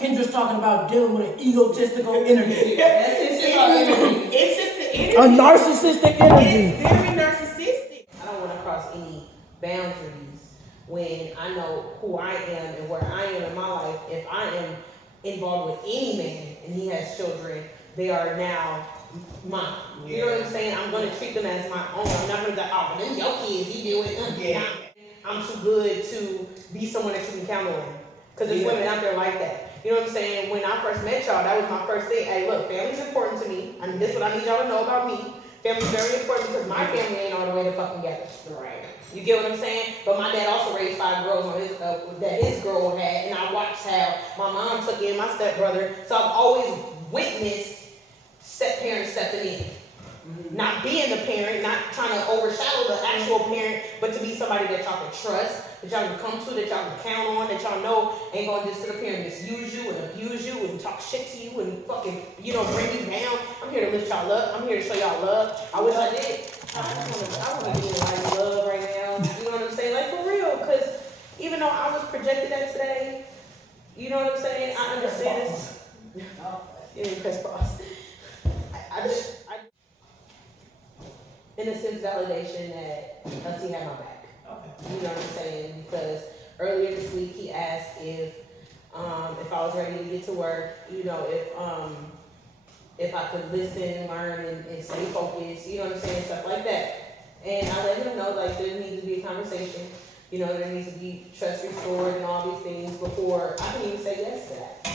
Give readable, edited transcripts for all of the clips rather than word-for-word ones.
Kendra's talking about dealing with an egotistical energy. It's just the energy. A narcissistic energy. It's very narcissistic. I don't want to cross any boundaries when I know who I am and where I am in my life. If I am involved with any man and he has children, they are now mine. You know what I'm saying? I'm going to treat them as my own. I'm not going to be like, oh, them your kids, you do it. I'm too good to be someone that you can count on. Because there's women out there like that. You know what I'm saying? When I first met y'all, that was my first thing. Hey, look, family's important to me. I mean, this is what I need y'all to know about me. Family's very important because my family ain't all the way to fucking together. Right. You get what I'm saying? But my dad also raised 5 girls on his that his girl had, and I watched how my mom took in my stepbrother. So I've always witnessed step-parents stepping in. Not being the parent, not trying to overshadow the actual parent, but to be somebody that y'all can trust, that y'all can come to, that y'all can count on, that y'all know ain't gonna just sit up here and misuse you and abuse you and talk shit to you and fucking, bring you down. I'm here to lift y'all up. I'm here to show y'all love. I wish I did. I want to be in like love right now. You know what I'm saying? Like for real, because even though I was projected at today, you know what I'm saying? I understand this. Yeah, press pause. I just in a sense, validation that LT had my back. Okay. You know what I'm saying? Because earlier this week he asked if I was ready to get to work. If I could listen, learn, and stay focused. You know what I'm saying? Stuff like that. And I let him know like there needs to be a conversation. There needs to be trust restored and all these things before I can even say yes to that.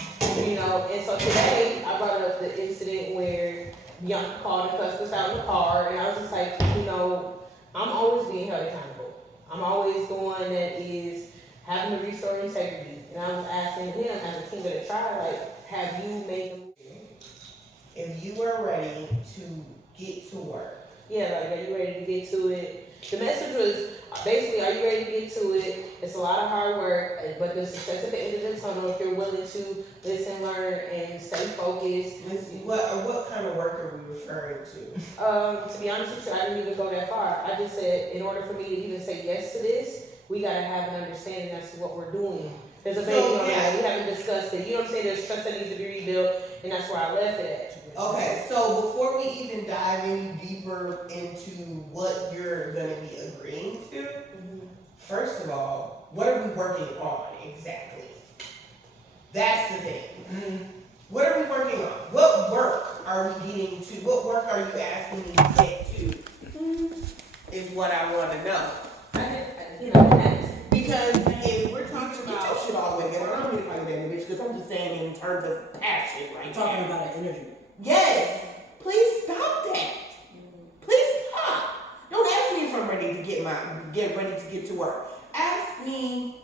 And so today I brought up the incident where Young called and cussed us out in the car, and I was just like, I'm always being held accountable. I'm always the one that is having to restore integrity. And I was asking him, as a king of the tribe, like, have you made the move? If you are ready to get to work. Yeah, like, are you ready to get to it? The message was basically, are you ready to get to it? It's a lot of hard work, but there's success at the end of the tunnel if you're willing to listen, learn, and stay focused. What kind of work are we referring to? To be honest with you, I didn't even go that far. I just said, in order for me to even say yes to this, we gotta have an understanding as to what we're doing. There's a baby on that. We haven't discussed it. You know what I'm saying? There's trust that needs to be rebuilt, and that's where I left it at. Okay, so before we even dive any deeper into what you're going to be agreeing to, first of all, what are we working on exactly? That's the thing. What are we working on? What work are we getting to? What work are you asking me to get to? Is what I want to know. Because if we're talking about... Get your shit all the way together. I don't mean to call you that bitch, because I'm just saying in terms of passion right now. Talking about an energy. Yes. Please stop that. Please stop. Don't ask me if I'm ready to get ready to get to work. Ask me.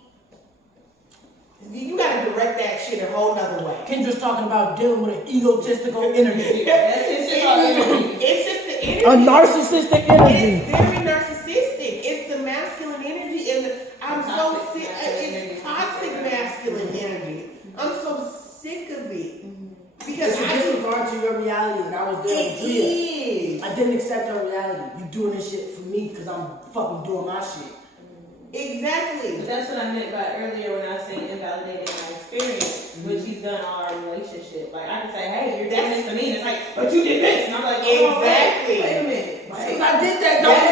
You gotta direct that shit a whole nother way. Kendra's talking about dealing with an egotistical energy. It's just the energy. A narcissistic energy. It's very narcissistic. It's the masculine energy, and I'm so sick. It's toxic masculine energy. I'm so sick of it. Because it's a disregard to your reality, and I was there with Drea. I didn't accept her reality. You doing this shit for me because I'm fucking doing my shit. Exactly. But that's what I meant by earlier when I was saying invalidating my experience, which he's done all our relationship. Like I can say, hey, you're doing this to me, and it's like, but you did this, and I'm like, oh, exactly. Wait a minute. Like, I did that. Don't do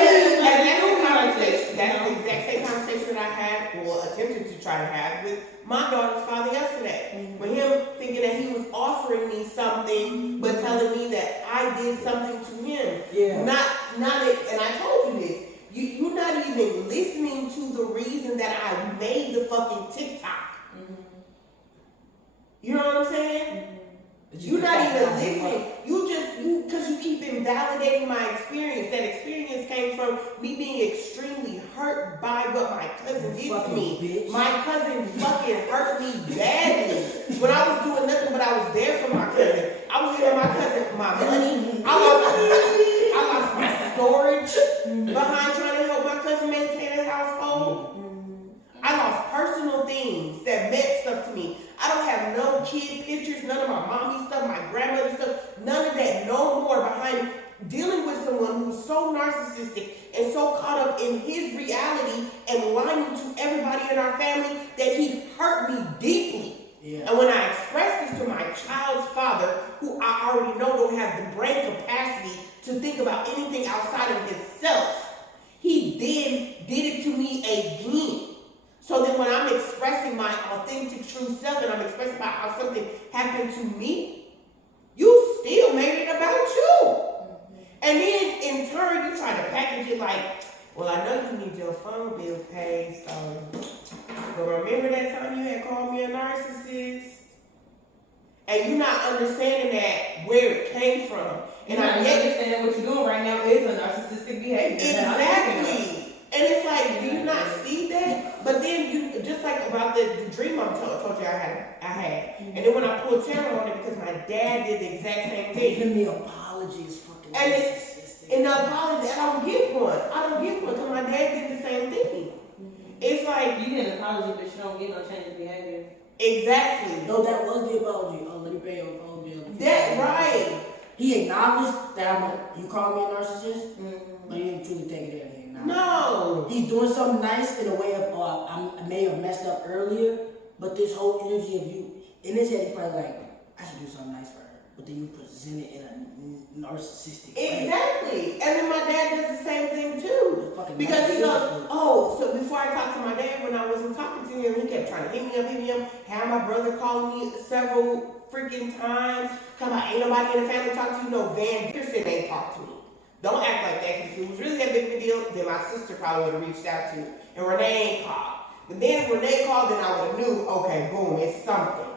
That's the exact same conversation that I had, or attempted to try to have with my daughter's father yesterday. With him thinking that he was offering me something, but telling me that I did something to him. Yeah. Not it. And I told you this. You're not even listening to the reason that I made the fucking TikTok. You know what I'm saying? You're not even listening. Because you keep invalidating my experience. That experience came from me being extremely hurt by what my cousin did to me. Bitch. My cousin fucking hurt me badly. When I was doing nothing, but I was there for my cousin. I was giving my cousin my money. I lost my storage behind trying to help my cousin maintain a household. I lost personal things that meant stuff to me. I don't have no kid pictures, none of my mommy stuff, my grandmother stuff, none of that, no more behind dealing with someone who's so narcissistic and so caught up in his reality and lying to everybody in our family that he hurt me deeply. Yeah. And when I expressed I already know don't have the brain capacity to think about anything outside of himself. He then did it to me again. So then when I'm expressing my authentic true self and I'm expressing about how something happened to me, you still made it about you. And then in turn you try to package it like, well, I know you need your phone bill paid, so but remember that time you had called me a narcissist? And you're not understanding that where it came from. And you're not understanding what you're doing right now is a narcissistic behavior. Exactly. And it's like, do you not see that? But then you, just like about the dream I told you I had. And then when I pulled terror on it because my dad did the exact same thing. Giving me apologies, fucking and the apology, I don't get one. Because my dad did the same thing. It's like, you get an apology, but you don't get no change of behavior. Exactly. No, that was the apology. Oh, let me pay your phone bill. That's right. He acknowledged that you called me a narcissist, but he didn't truly take it in. No. He's doing something nice in a way of, I may have messed up earlier, but this whole energy of you, in his head, he's probably like, I should do something nice for her. But then you present it in a narcissistic way. Exactly. And then my dad does the same thing too. Because he goes, oh, so before I talked to my dad, when I wasn't talking to him, he kept trying to hit me up, had my brother call me several freaking times. Come on, ain't nobody in the family talk to you. No, Van Pearson ain't talk to me. Don't act like that, because if it was really that big of a deal, then my sister probably would have reached out to you. And Renee ain't called. But then if Renee called, then I would have knew, okay, boom, it's something.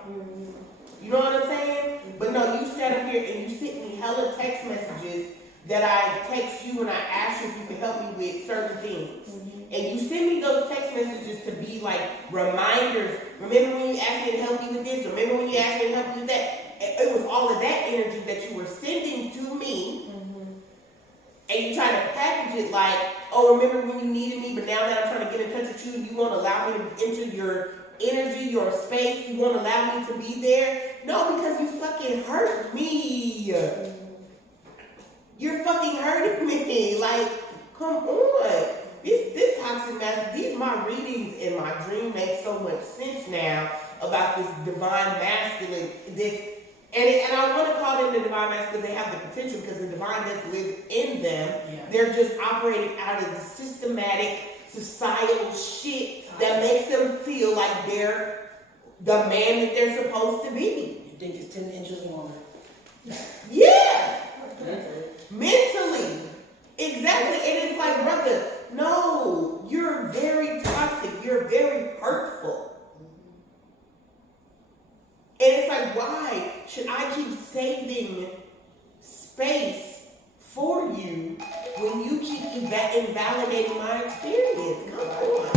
You know what I'm saying? But no, you sat up here and you sent me hella text messages that I text you and I asked you if you could help me with certain things. And you send me those text messages to be like reminders. Remember when you asked me to help you with this? Remember when you asked me to help you with that? It was all of that energy that you were sending to me. And you try to package it like, oh, remember when you needed me, but now that I'm trying to get in touch with you, you won't allow me to enter your energy, your space, you won't allow me to be there. No, because you fucking hurt me. You're fucking hurting me. Like, come on. This toxic master, these my readings in my dream make so much sense now about this divine masculine, and I want to call them the divine masculine because they have the potential, because the divine does live in them. Yeah. They're just operating out of the systematic societal shit that makes them feel like they're the man that they're supposed to be. You think it's 10 inches longer? Yeah. Mentally. Exactly. And it's like, brother, no, you're very toxic. You're very hurtful. And it's like, why should I keep saving space for you when you keep invalidating my experience? Come on.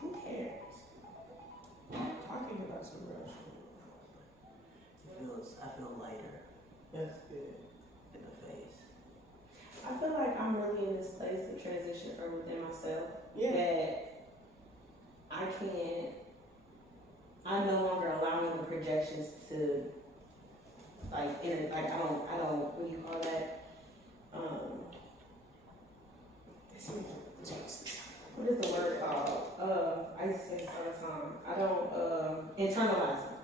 Who cares? I'm talking about some real shit. I feel lighter. That's good. In the face. I feel like I'm really in this place of transition from within myself. Yeah. That I no longer allow my projections to I don't, what do you call that? What is the word called? I used to say this all the time. I don't internalize it.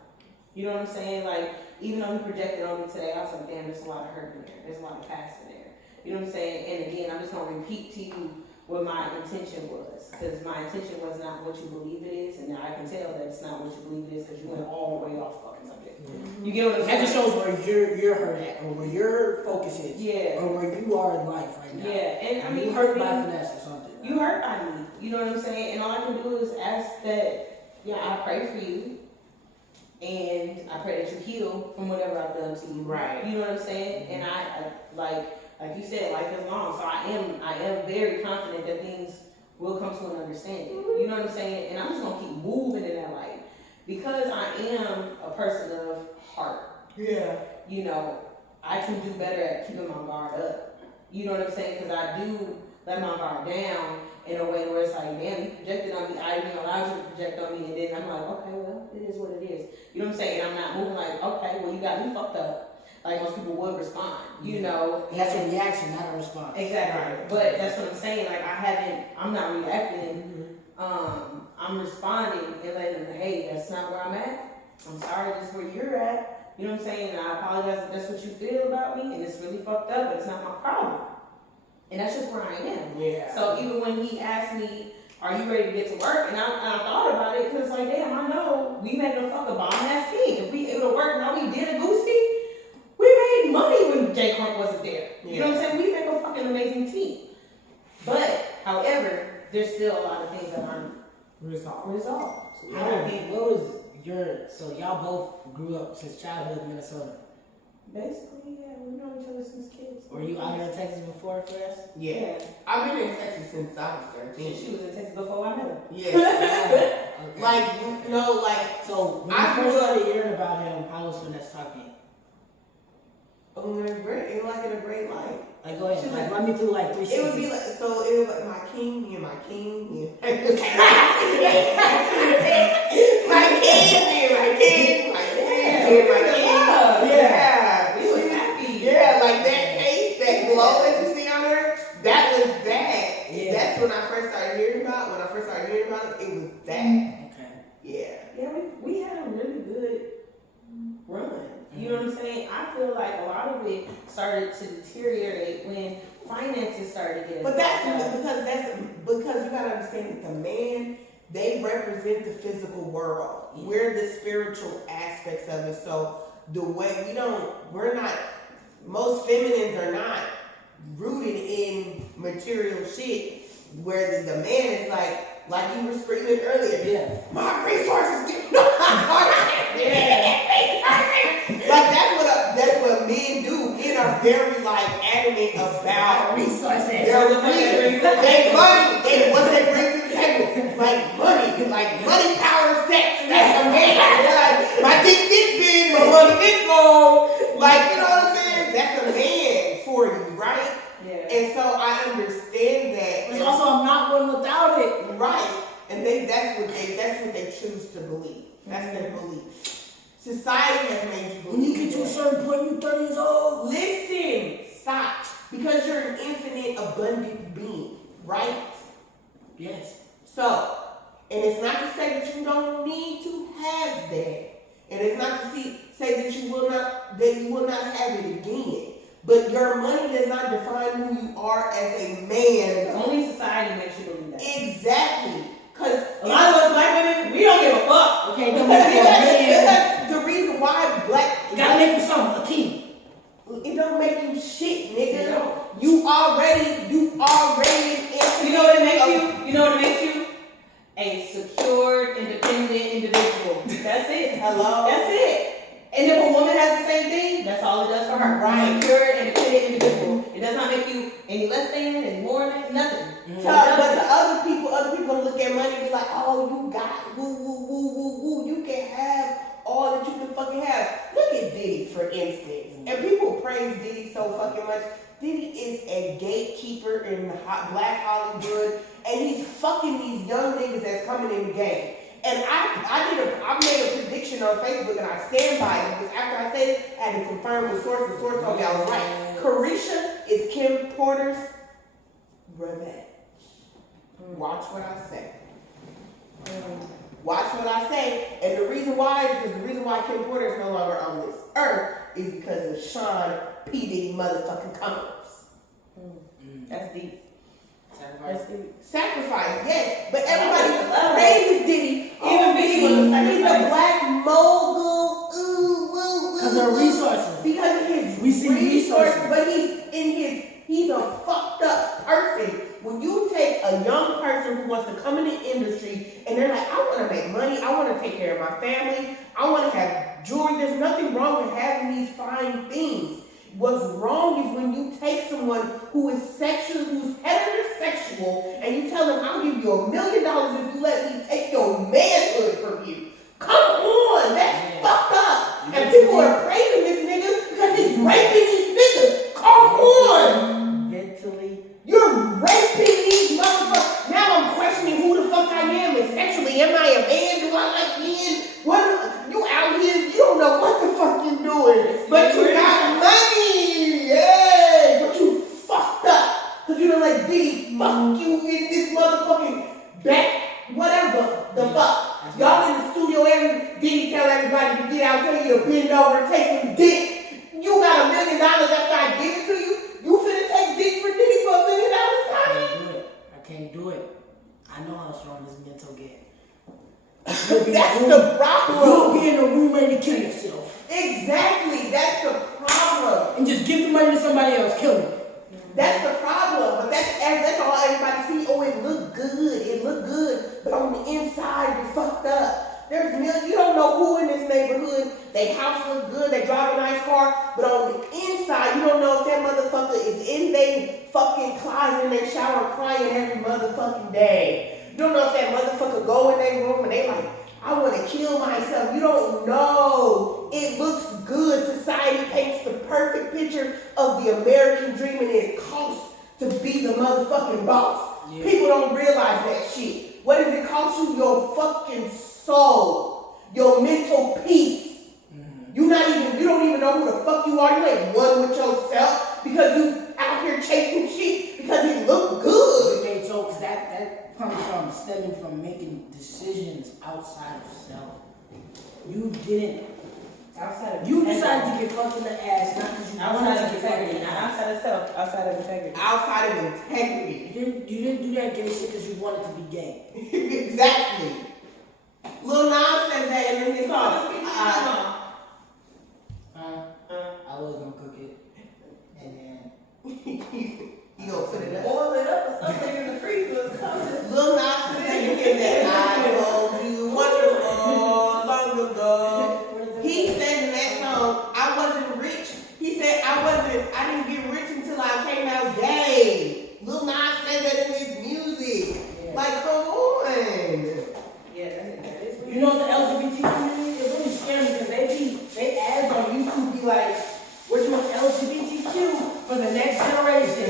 You know what I'm saying? Like, even though he projected on me today, I was like, damn, there's a lot of hurt in there. There's a lot of past in there. You know what I'm saying? And again, I'm just going to repeat to you what my intention was. Because my intention was not what you believe it is. And now I can tell that it's not what you believe it is because you went all the way off fucking subject. You get what I'm saying? That just shows where you're hurt at, or where your focus is. Yeah. Or where you are in life right now. Yeah. And I mean, you hurt by Finesse or something. You hurt by me. You know what I'm saying? And all I can do is ask that, I pray for you. And I pray that you heal from whatever I've done to you. Right. You know what I'm saying? And I like you said, life is long. So I am very confident that things will come to an understanding. You know what I'm saying? And I'm just gonna keep moving in that light. Because I am a person of heart. Yeah. I can do better at keeping my guard up. You know what I'm saying? Because I do let my guard down in a way where it's like, damn, you projected on me. I even allowed you to project on me. And then I'm like, okay, well, it is what it is. You know what I'm saying? And I'm not moving like, okay, well, you got me fucked up. Like most people would respond, That's a reaction, not a response. Exactly. Right. But that's what I'm saying. Like I'm not reacting. I'm responding and letting them, hey, that's not where I'm at. I'm sorry, this is where you're at. You know what I'm saying? And I apologize if that's what you feel about me, and it's really fucked up, but it's not my problem. And that's just where I am. Yeah. So even when he asked me, are you ready to get to work? And I thought about it, because like, damn, I know we made a fucking bomb-ass team. If we able to work how we did a Goosey, we made money when Jay Crunk wasn't there. You know what I'm saying? We make a fucking amazing team. But, however, there's still a lot of things that aren't resolved. What was your, so y'all both grew up since childhood in Minnesota? Basically, yeah, we've known each other since kids. Were you out here in Texas before, Finesse? Yeah. I've been in Texas since I was 13. She was in Texas before I met her. Yeah. Okay. Like, you know, like, So, when I you grew first up- started hearing about him, how was Finesse talking? great, like in a great light. Like, go ahead, She was like, like- run me through like 3 It would be seasons. like, so it was like my king, me and my king, me and my king, me and my king. Yeah. We was happy. Yeah, like that face, that glow that you see on her, that was that. Yeah. That's when I first started hearing about, it was that. Okay. Yeah. Yeah, we had a really good run. You know what I'm saying? I feel like a lot of it started to deteriorate when finances started getting. But that's fucked up. because you gotta understand that the man, they represent the physical world. Yeah. We're the spiritual aspects of it. So the way we're not, most feminines are not rooted in material shit. Where the man is like you were screaming earlier. Yeah. My resources get Like that's what men do. Men are very like adamant about Resources. their what they bring to the table. Like money, power, sex. That's a man. They're like, my dick this big, my money this long. Like, you know what I'm saying? That's a man for you, right? Yeah. And so I understand that. But also, I'm not one without it. Right. And that's what they choose to believe. That's their belief. Society has made you believe. When you get to a certain point, you're 30 years old. Listen, stop. Because you're an infinite, abundant being, right? Yes. So, and it's not to say that you don't need to have that. And it's not to say that you will not have it again. But your money does not define who you are as a man. Only society makes you believe that. Exactly. Because A lot of us black women, we don't give a fuck. Okay, don't make me a million. because the reason why You gotta make me something, a king. it don't make you shit, nigga. It don't. You already You know what it makes you? You know what it makes you? A secured, independent individual. That's it. Hello? That's it. And if a woman has the same thing, that's all it does for her. Right. Secured, independent individual. It does not make you any less than, any more than, nothing. But to other people gonna look at money and be like, oh, you got woo, woo, woo, woo, woo. You can have all that you can fucking have. Look at Diddy, for instance. And people praise Diddy so fucking much. Diddy is a gatekeeper in Black Hollywood, and he's fucking these young niggas that's coming in the game. And I made a prediction on Facebook, and I stand by it, because after I said it, I had to confirm with source. The source told me I was right. Carisha is Kim Porter's revenge. Watch what I say. Watch what I say. And the reason why is because the reason why Kim Porter is no longer on this earth is because of Sean P. Diddy motherfucking comments. That's deep. Sacrifice. That's deep. Sacrifice, yes. But everybody love it. praises Diddy. Even Biggie was a He's a sacrifice. black mogul. Because of resources. Because of his We see resources. But he's a fucked up person. When you take a young person who wants to come in the industry and they're like, I want to make money, I want to take care of my family, I want to have jewelry. There's nothing wrong with having these fine things. What's wrong is when you take someone who's heterosexual, and you tell them, I'll give you $1 million if you let me take your manhood from you. Come on, that's fucked up. And people are praising this nigga because he's raping these niggas. Come on. Mentally. You're raping these motherfuckers. Now I'm questioning who the fuck I am and sexually. Am I a man? Do I like men? What? You out here, you don't know what the fuck you're doing. But you got money. Yeah. But you fucked up. Because you don't like Diddy fuck you in this motherfucking back, whatever the fuck. Y'all in the studio, Diddy tell everybody get out, tell you to bend over and take some dick. You got $1 million after I give it to you. You finna take dick for Diddy for $1 million, Tommy? I can't do it. I know how strong this mental get. That's the problem. You'll be in the room ready to kill yourself. Exactly. That's the problem. And just give the money to somebody else. Kill me. That's the problem. But that's all everybody see. Oh, it look good. It look good. But on the inside, you're fucked up. You don't know who in this neighborhood. They house look good. They drive a nice car. But on the inside, you don't know if that motherfucker is in their fucking closet in their shower crying every motherfucking day. You don't know if that motherfucker go in their room and they like, I want to kill myself. You don't know. It looks good. Society paints the perfect picture of the American dream and it costs to be the motherfucking boss. Yeah. People don't realize that shit. What does it cost you? Your fucking soul. Your mental peace. Mm-hmm. You don't even know who the fuck you are. You ain't one with yourself because you out here chasing shit because it look good. Okay, so cause that comes from stemming from making decisions outside of self. You didn't. You decided to get fucked in the ass, not because you wanted to get fucked in the ass. Outside of self, outside of integrity. Outside of integrity. You didn't do that gay shit because you wanted to be gay. Exactly. Lil Nas says that in his song. I was gonna cook it, and then you gonna put it up. Boil it up or something in the freezer or something. Lil Nas said that I told you wonderful long ago. He said in that song, I wasn't rich. He said I didn't get rich until I came out gay. Lil Nas said that in his music. Yeah. Like, come on. Yeah, that is. You know the LGBT community is really scary because they ads on YouTube be like, we're doing LGBTQ for the next generation.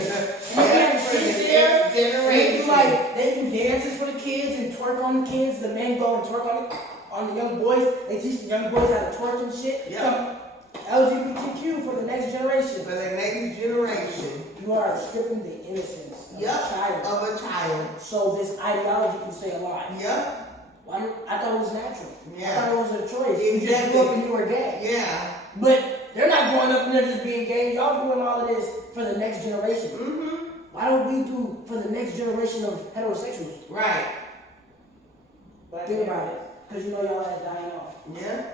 They do dances for the kids and twerk on the kids. The men go and twerk on the young boys. They teach the young boys how to twerk and shit. Yeah. LGBTQ for the next generation. For the next generation. You are stripping the innocence of a child. So this ideology can stay alive. Yep. I thought it was natural. Yeah. I thought it was a choice. Exactly. You just grew up and you were gay. Yeah. But they're not growing up and they're just being gay. Y'all doing all of this for the next generation. Mm-hmm. Why don't we do for the next generation of heterosexuals? Right. Think about it. Because you know y'all are dying off. Yeah.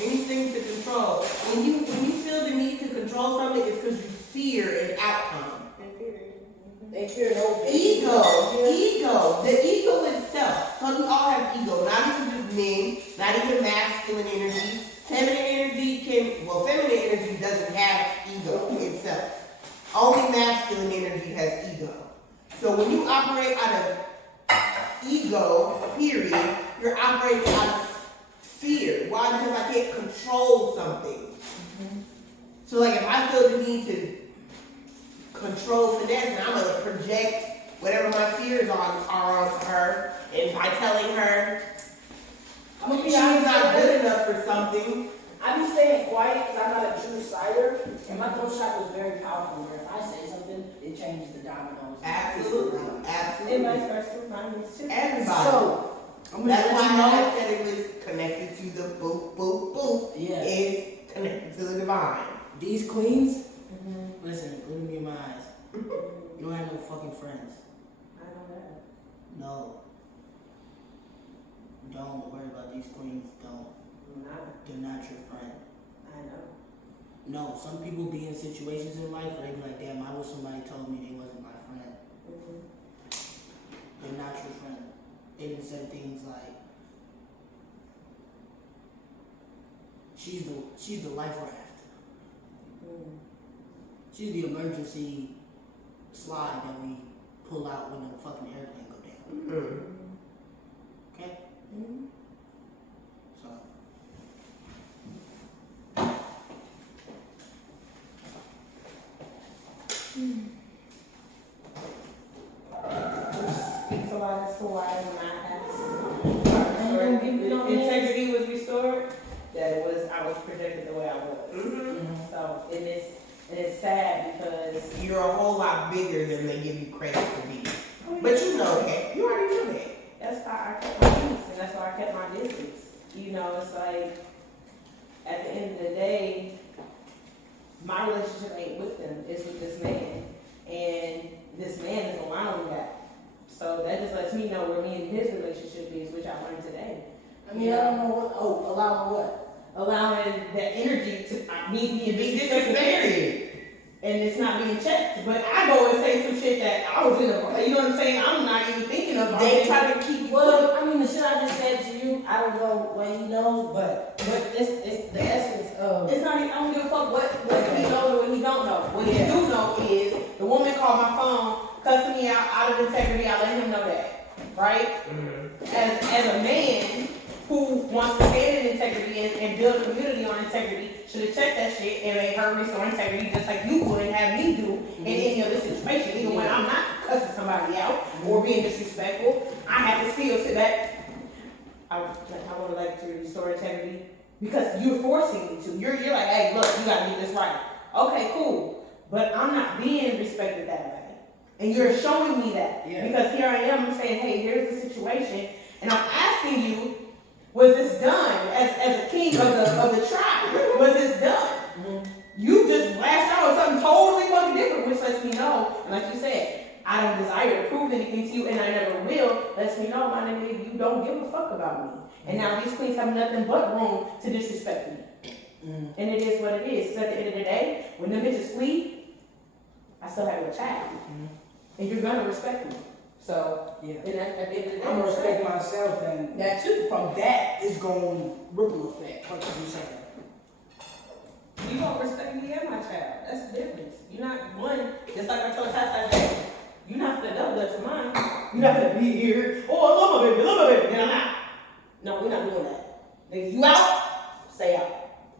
Anything to control. When you feel the need to control something, it's because you fear an outcome. They fear no ego. The ego itself. Because we all have ego. Not even just men. Not even masculine energy. Feminine energy doesn't have ego itself. Only masculine energy has ego. So when you operate out of ego, period, you're operating out of fear. Why? Because I can't control something. Mm-hmm. So like if I feel the need to control Finesse, and I'm gonna project whatever my fears are onto her, and by telling her she's not good enough for something. I be staying quiet because I'm not a true cider, and my throat shot was very powerful. Where if I say something, it changes the dominoes. Absolutely. Everybody starts to remind me too. Everybody. So that's why I said it was connected to the boop boop boop. Yeah. It's connected to the divine. These queens, listen, look at me in my eyes. You don't have no fucking friends. I know that. No. Don't worry about these queens. Don't. They're not your friend. I know. No, some people be in situations in life where they be like, damn, I wish somebody told me they wasn't my friend. Mm-hmm. They're not your friend. They done said things like, she's the life raft. Mm. She's the emergency slide that we pull out when the fucking airplane go down. Mm-hmm. Okay? Mm-hmm. So. Speaks a lot as to why when integrity was restored, that I was projected the way I was. Mm-hmm. So it's sad because you're a whole lot bigger than they give you credit to be. But you know that. You already know that. That's why I kept my peace and that's why I kept my distance. You know, it's like, at the end of the day, my relationship ain't with them, it's with this man. And this man is allowing that. So that just lets me know where me and his relationship is, which I learned today. I mean, I don't know what. Oh, allowing what? Allowing that energy to me being Be disrespected. And it's not being checked. But I go and say some shit that I was in a, you know what I'm saying? I'm not even thinking of. They try to keep you. Well, I mean, the shit I just said to you, I don't know what he knows, but it's the essence of. It's not even, I don't give a fuck what he knows or what he don't know. What he do know is the woman called my phone, cussing me out of integrity. I let him know that, right? Mm-hmm. As a man who wants to stand in integrity and build a community on integrity, should have checked that shit and made her restore integrity just like you would have me do in any other situation. Even when I'm not cussing somebody out or being disrespectful, I have to still sit back. I would like to restore integrity because you're forcing me to. You're like, hey, look, you gotta get this right. Okay, cool. But I'm not being respected that way. And you're showing me that. Yeah. Because here I am saying, hey, here's the situation. And I'm asking you, was this done as a king of the tribe? Was this done? Mm-hmm. You just lashed out on something totally fucking different, which lets me know, and like you said, I don't desire to prove anything to you, and I never will. Lets me know, my nigga, you don't give a fuck about me. And now these queens have nothing but room to disrespect me. Mm-hmm. And it is what it is. So at the end of the day, when them bitches flee, I still have a child. Mm-hmm. And you're gonna respect me. So, yeah. And at the end of the day, I'm gonna respect myself, and that too. From that is going ripple effect. What you saying? You don't respect me and my child. That's the difference. You're not one, just like I told Tata that you're not gonna double that to mine. You're not gonna be here. Oh, I love my baby, then I'm out. No, we're not doing that. Nigga, you out, stay out.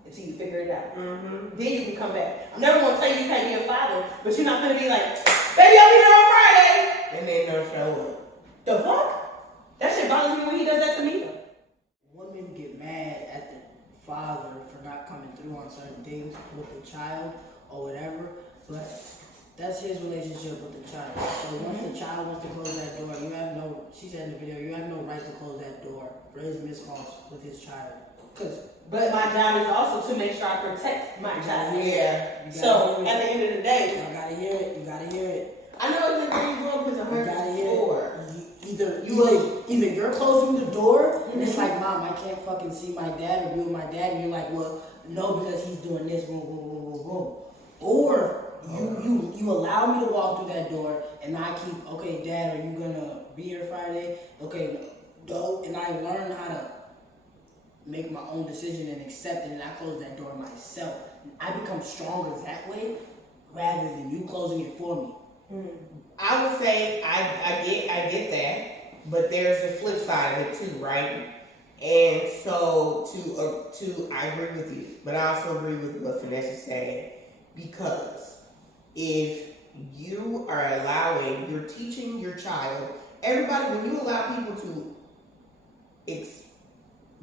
Until you figure it out. Mm-hmm. Then you can come back. I'm never gonna tell you can't be a father, but you're not gonna be like, baby, I'll be there on Friday. And then they'll show up. The fuck? That shit bothers me when he does that to me. Women get mad at the father for not coming through on certain things with the child or whatever, but that's his relationship with the child. So once the child wants to close that door, you have no, she said in the video, you have no right to close that door for his mishaps with his child. But my job is also to make sure I protect my child. Yeah. So at the end of the day, you gotta hear it. You gotta hear it. I know it's very well because I'm gotta hear it. Either you're closing the door and it's like, Mom, I can't fucking see my dad or be with my dad, and you're like, well, no, because he's doing this, boom, boom, boom, boom, boom. Or you allow me to walk through that door and I keep, okay, Dad, are you gonna be here Friday? Okay, go, and I learn how to make my own decision and accept it, and I close that door myself. I become stronger that way rather than you closing it for me. I would say I get that, but there's the flip side of it too, right? And so I agree with you, but I also agree with what Finesse is saying, because if you are you're teaching your child, everybody, when you allow people to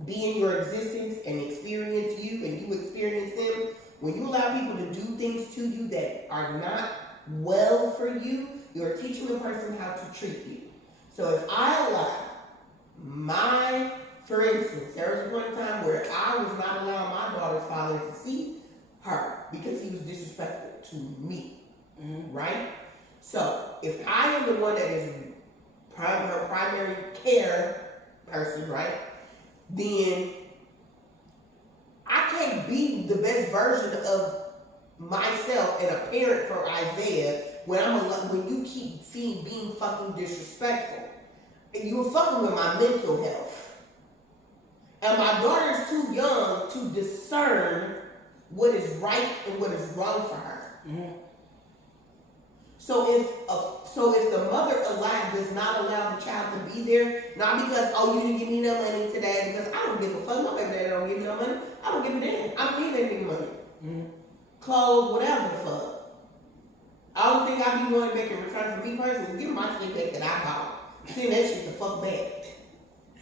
be in your existence and experience you and you experience them, when you allow people to do things to you that are not well for you, you're teaching a person how to treat you. So if I allow for instance, there was a point in time where I was not allowing my daughter's father to see her because he was disrespectful to me, right? So if I am the one that is her primary care person, right, then I can't be the best version of myself and a parent for Isaiah when you keep being fucking disrespectful. And you're fucking with my mental health. And my daughter's too young to discern what is right and what is wrong for her. Mm-hmm. So if the mother does not allow the child to be there, not because, oh, you didn't give me no money today, because I don't give a fuck, my baby daddy don't give me no money, I don't give a damn, I don't need that nigga money. Mm-hmm. Clothes, whatever the fuck. I don't think I be going to make a return for me personally, give my shit back that I bought. Send that shit the fuck back.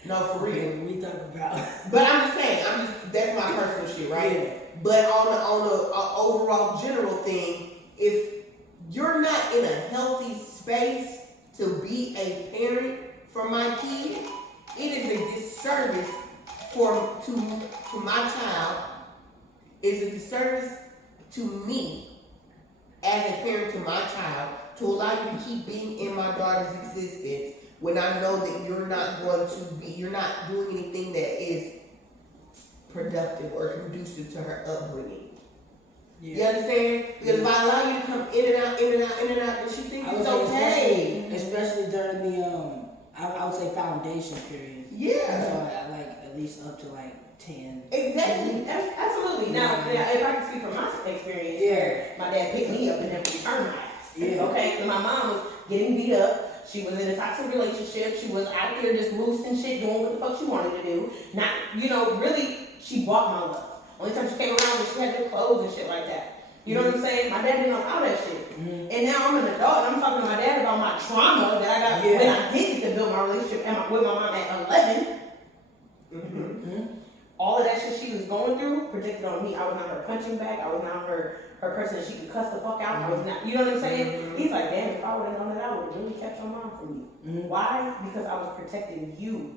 No, for real. What we talk about. But I'm just saying, that's my personal shit, right? Yeah. But on the overall general thing, if you're not in a healthy space to be a parent for my kid, it is a disservice to my child is a disservice to me as a parent to my child to allow you to keep being in my daughter's existence when I know that you're not doing anything that is productive or conducive to her upbringing. Yeah. You understand? Because if I allow you to come in and out, and she thinks it's okay. Especially during the I would say foundation period. Yeah. So I like at least up to like 10. Exactly. Absolutely. Now, if I can speak from my experience, where my dad picked me up and then returned my ass. Yeah. Okay, because my mom was getting beat up. She was in a toxic relationship. She was out there just loose and shit, doing what the fuck she wanted to do. Not, really, she bought my love. Only time she came around was she had her clothes and shit like that. You know what I'm saying? My dad didn't know how that shit. Mm-hmm. And now I'm an adult and I'm talking to my dad about my trauma that I got when I did get to build my relationship with my mom at 11. Mm-hmm. All of that shit she was going through projected on me. I was not her punching bag. I was not her person that she could cuss the fuck out. I was not, you know what I'm saying? Mm-hmm. He's like, damn, if I would have known that, I would have really kept your mom from you. Mm-hmm. Why? Because I was protecting you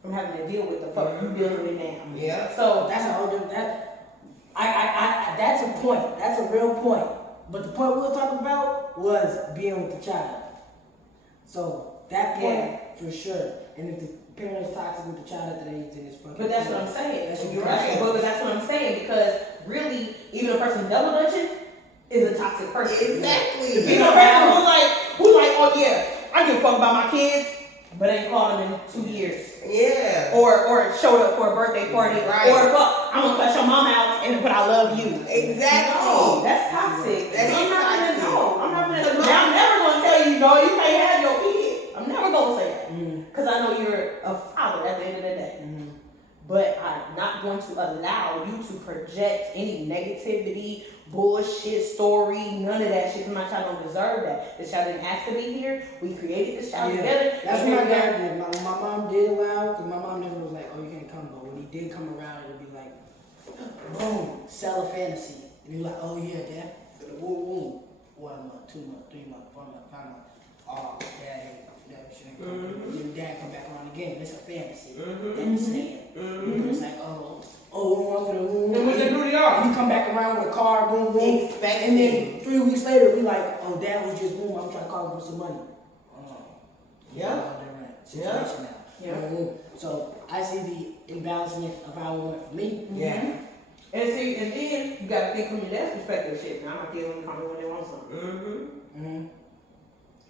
from having to deal with the fuck you dealing with now. Yeah. So that's a whole different. That's a point. That's a real point. But the point we were talking about was being with the child. So that point for sure. And if the parent is toxic with the child at that age, then it's fucking. But that's what I'm saying. You're right. But that's what I'm saying because really, even a person double dutching is a toxic person. Exactly. If you know a person who's like, oh yeah, I give a fuck about my kids, but ain't called them in 2 years. Yeah. Or showed up for a birthday party. Right. Or fuck, I'm gonna cut your mom out and put I love you. Exactly. No, that's toxic. I'm not gonna know. I'm never gonna tell you, no, you can't have your kid. I'm never gonna say that. Because I know you're a father at the end of the day. Mm-hmm. But I'm not going to allow you to project any negativity, bullshit, story, none of that shit. Because my child don't deserve that. This child didn't ask to be here. We created this child together. That's what my dad did. My mom did allow, because my mom never was like, oh, you can't come. But when he did come around, it would be like, boom, sell a fantasy. And he'd be like, oh yeah, dad. Boom. 1 month, 2 months, 3 months, 4 months, 5 months. Oh, dad, then dad come back around again. It's a fantasy. Then it's saying. It's like, and when they do the art, you come back around with a car, boom, boom. And then 3 weeks later, we like, oh, dad was just boom. I'm trying to call him for some money. Situation now. Yeah. So I see the imbalancement of how it went for me. Yeah. And see, and then you gotta think from your dad's perspective. Shit, now my kids only call me when they want something.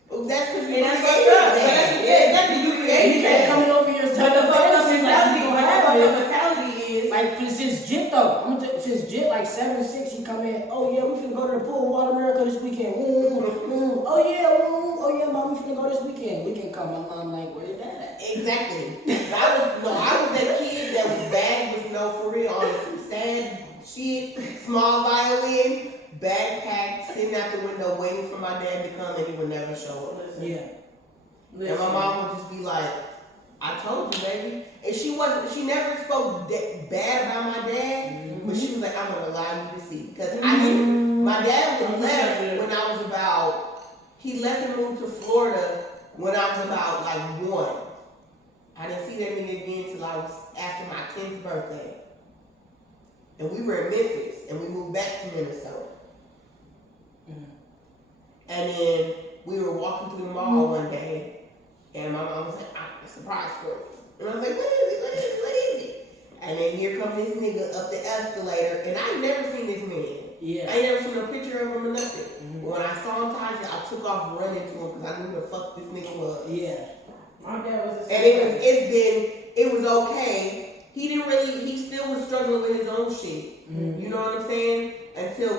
Well, that's because you that's fucked up. Exactly. You created that. Coming over here and but the fucked up mentality is like since Jit though. Since Jit like 7, 6, he come in. Oh yeah, we finna go to the pool, Water America this weekend. Oh yeah, mom, we finna go this weekend. We can come. My mom like, where your dad at? Exactly. I was that kid that was bad with for real on some sad shit, small violin, backpack, sitting out the window waiting for my dad to come and he would never show up. Yeah. And my mom would just be like, I told you, baby. And she never spoke bad about my dad, but she was like, I'm gonna allow you to see. Because my dad was left when I was he left and moved to Florida when I was about like 1. I didn't see that nigga again till I was after my 10th birthday. And we were in Memphis and we moved back to Minnesota. And then we were walking through the mall one day and my mom was like, I have a surprise for you. And I was like, what is it? And then here comes this nigga up the escalator and I never seen this man. Yeah. I ain't never seen a picture of him or nothing. But when I saw him Tasha, I took off running to him because I knew who the fuck this nigga was. Yeah. My dad was and it was okay. He still was struggling with his own shit. You know what I'm saying? Until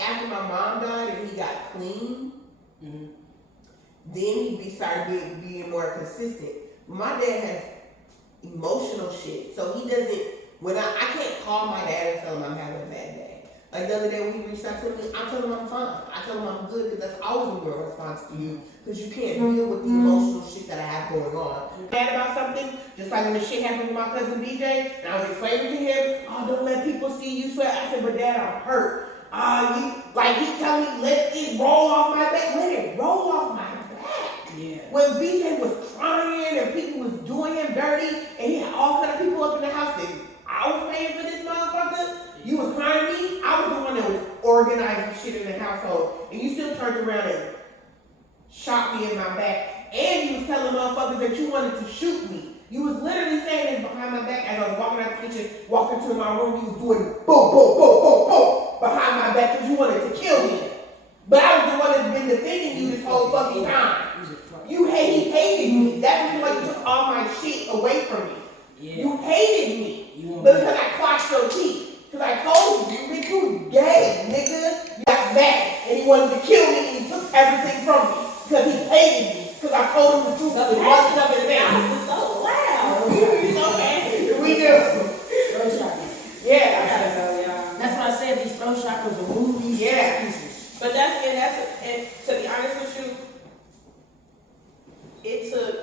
after my mom died and he got clean, then he started being more consistent. My dad has emotional shit, so he doesn't. When I can't call my dad and tell him I'm having a bad day. Like the other day when he reached out to me, I told him I'm fine. I told him I'm good because that's always a real response to you. Because you can't deal with the emotional shit that I have going on. Mad about something, just like when the shit happened with my cousin BJ, and I was explaining to him, oh, don't let people see you sweat. I said, but Dad, I'm hurt. He told me, let it roll off my back. Let it roll off my back. Yeah. When BJ was crying and people was doing him dirty, and he had all kind of people up in the house that organizing shit in the household, and you still turned around and shot me in my back, and you was telling motherfuckers that you wanted to shoot me. You was literally saying this behind my back as I was walking out the kitchen, walking to my room. You was doing boom, boom, boom, boom, boom behind my back because you wanted to kill me. But I was the one that's been defending you this whole fucking time. You hated me. That's why you took all my shit away from me. Yeah. You hated me. But because I clocked your teeth. Because I told you, bitch, you gay, nigga. You got mad and he wanted to kill me and he took everything from me. Because he hated me. Because I told him the truth. Because it wasn't up in there. It's so loud. We do. Throw chakras. Yeah. I gotta go, y'all. That's why I said these throw chakras are movies. Yeah. But and to be honest with you, it took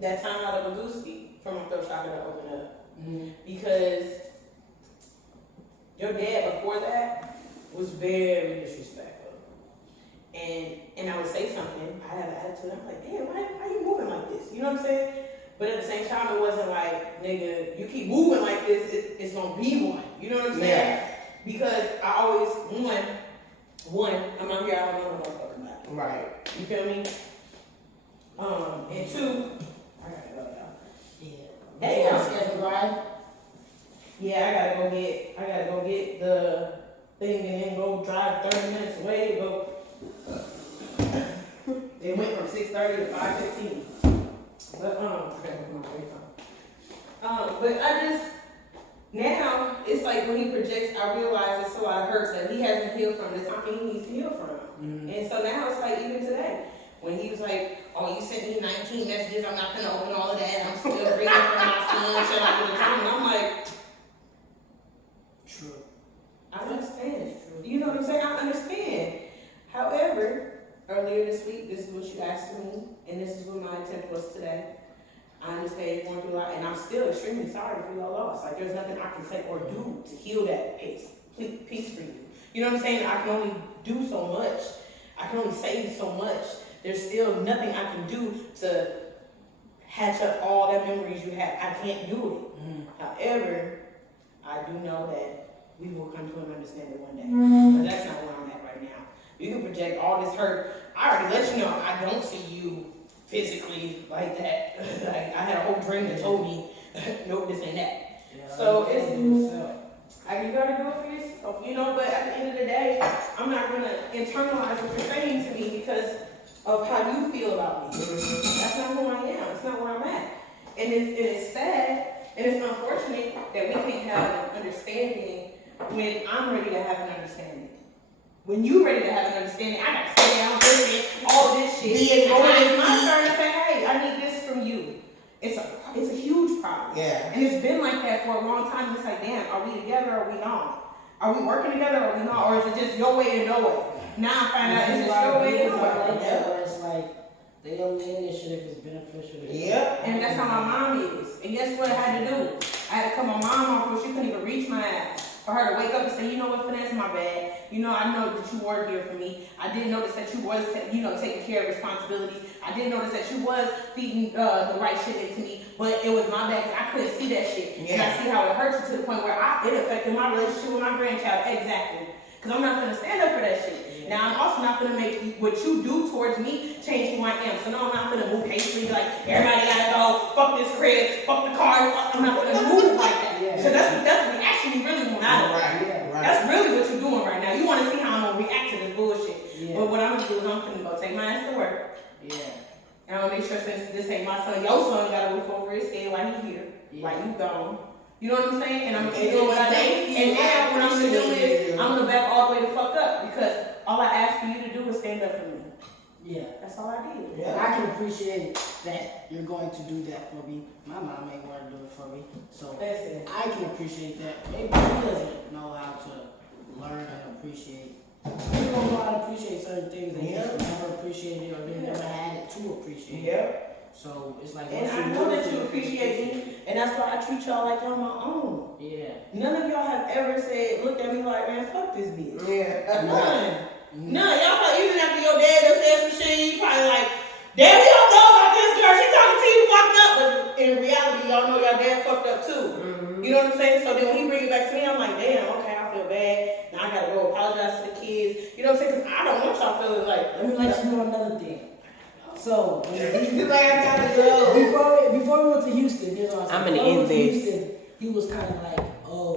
that time out of Agusti for my throat chakra to open up. Mm-hmm. Because your dad before that was very disrespectful. And I would say something, I had an attitude, I'm like, damn, why are you moving like this? You know what I'm saying? But at the same time, it wasn't like, nigga, you keep moving like this, it's gonna be one. You know what I'm saying? Yeah. Because I always, one, I'm out here, I don't know what I'm talking about. Right. You feel me? And two, I gotta go, y'all. Yeah. Hey, y'all scared to ride? Yeah, I gotta go get the thing and then go drive 30 minutes away, go. It went from 6:30 to 5:15. But but I just now it's like when he projects, I realize it's a lot of hurts that he hasn't healed from. This something he needs to heal from. Mm-hmm. And so now it's like even today, when he was like, "Oh, you sent me 19 messages. I'm not gonna open all of that. I'm still reading from my son. Shut up with the dream." And I'm like, true. I understand. True. You know what I'm saying? I understand. However, earlier this week, this is what you asked me, and this is what my attempt was today. I understand you're going through a lot, and I'm still extremely sorry for your loss. Like, there's nothing I can say or do to heal that peace for you. You know what I'm saying? I can only do so much. I can only say so much. There's still nothing I can do to hatch up all the memories you have. I can't do it. However, I do know that we will come to an understanding one day. But that's not where I'm at right now. You can project all this hurt. I already let you know I don't see you physically like that. Like, I had a whole dream that told me, nope, this ain't that. Yeah, so you gotta do it for yourself, you know. But at the end of the day, I'm not gonna internalize what you're saying to me because of how you feel about me. That's not who I am. It's not where I'm at. And it's sad and it's unfortunate that we can't have an understanding when I'm ready to have an understanding. When you ready to have an understanding, I gotta sit down, listen, all this shit. It's my turn to say, hey, I need this from you. It's a huge problem. Yeah. And it's been like that for a long time. It's like, damn, are we together or are we not? Are we working together or are we not? Or is it just your way or no way? Now I find out it's just your way or no way. Like that, where it's like, they only in this shit if it's beneficial to you. Yep. And that's how my mom is. And guess what I had to do? I had to cut my mom off because she couldn't even reach my ass. For her to wake up and say, you know what, Finesse, my bad. You know, I know that you were here for me. I didn't notice that you was, taking care of responsibilities. I didn't notice that you was feeding the right shit into me. But it was my bad because I couldn't see that shit. Yeah. And I see how it hurt you to the point where it affected my relationship with my grandchild. Exactly. Because I'm not going to stand up for that shit. Now, I'm also not going to make what you do towards me change who I am. So, no, I'm not going to move hastily like, everybody got to go, fuck this crib, fuck the car. I'm not going to move like that. Yeah. So that's what we actually really want out of it. Right. That's really what you're doing right now. You want to see how I'm going to react to this bullshit. Yeah. But what I'm going to do is I'm going to go take my ass to work. Yeah. And I'm going to make sure since this ain't my son, your son got a roof over his head while he here, while you gone. You know what I'm saying? And I'm going to do what I do. And now what I'm going to do is I'm going to back all the way the fuck up because all I asked for you to do is stand up for me. Yeah. That's all I did. Yeah. I can appreciate that you're going to do that for me. My mom ain't going to do it for me. So I can appreciate that. Maybe he doesn't know how to learn and appreciate. You don't know how to appreciate certain things that you never appreciated or they never had it to appreciate. Yeah. So it's like, and I know that you appreciate me, and that's why I treat y'all like y'all my own. Yeah. None of y'all have ever looked at me like, man, fuck this bitch. Yeah. None. None. Y'all probably, even after your dad just said some shit, you probably like, damn, we don't know about this girl. She talking to you fucked up. But in reality, y'all know y'all dad fucked up too. Mm-hmm. You know what I'm saying? So then when he bring it back to me, I'm like, damn, okay, I feel bad. Now I gotta go apologize to the kids. know what I'm saying? Because I don't want y'all feeling like. Let me let you know another thing. So He's like, I gotta go. before we went to Houston, here's what I was I'm saying. gonna end Before we went to this. Houston, he was kind of like, oh.